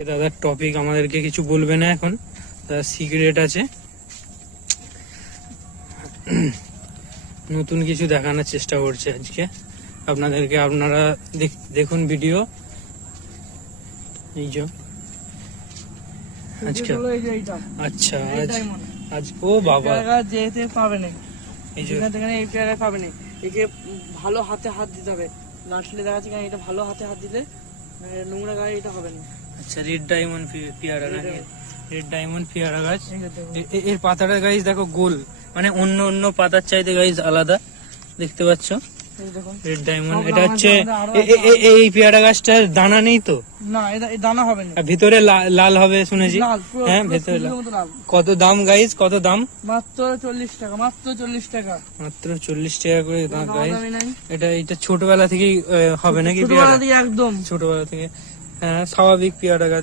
দাদার টপিক আমাদেরকে কিছু বলবে না এখন, দাদার সিক্রেট আছে, নতুন কিছু দেখানোর চেষ্টা করছে আজকে আপনাদেরকে। আপনারা দেখুন ভিডিও। এই যে আজকে আচ্ছা আজ ও বাবা যেতে পাবে না, এই যে এই পেয়ারা পাবে না, একে ভালো হাতে হাত দিতে হবে। লাঠলে দেখা যাচ্ছে এটা ভালো হাতে হাত দিলে নোংরা গায়ে এটা হবে না। আচ্ছা রেড ডায়মন্ড পেয়ারা না, রেড ডায়মন্ড পেয়ারা গাছ। এর পাতাটা গাইজ দেখো গোল, মানে অন্য অন্য পাতার চাইতে গাইজ আলাদা, দেখতে পাচ্ছ রেড ডায়মন্ড। এটা হচ্ছে এই পেয়ারা গাছটার দানা নেই তো? না, এটা দানা হবে না, ভিতরে লাল হবে শুনেছি। হ্যাঁ ভেতরে লাল। কত দাম গাইজ, কত দাম? মাত্র 40 টাকা, মাত্র 40 টাকা, মাত্র 40 টাকা করে দাম গাইজ। এটা ছোটবেলা থেকেই হবে নাকি? ছোটবেলা থেকে একদম ছোটবেলা থেকে, হ্যাঁ স্বাভাবিক পেয়ারা গাছ।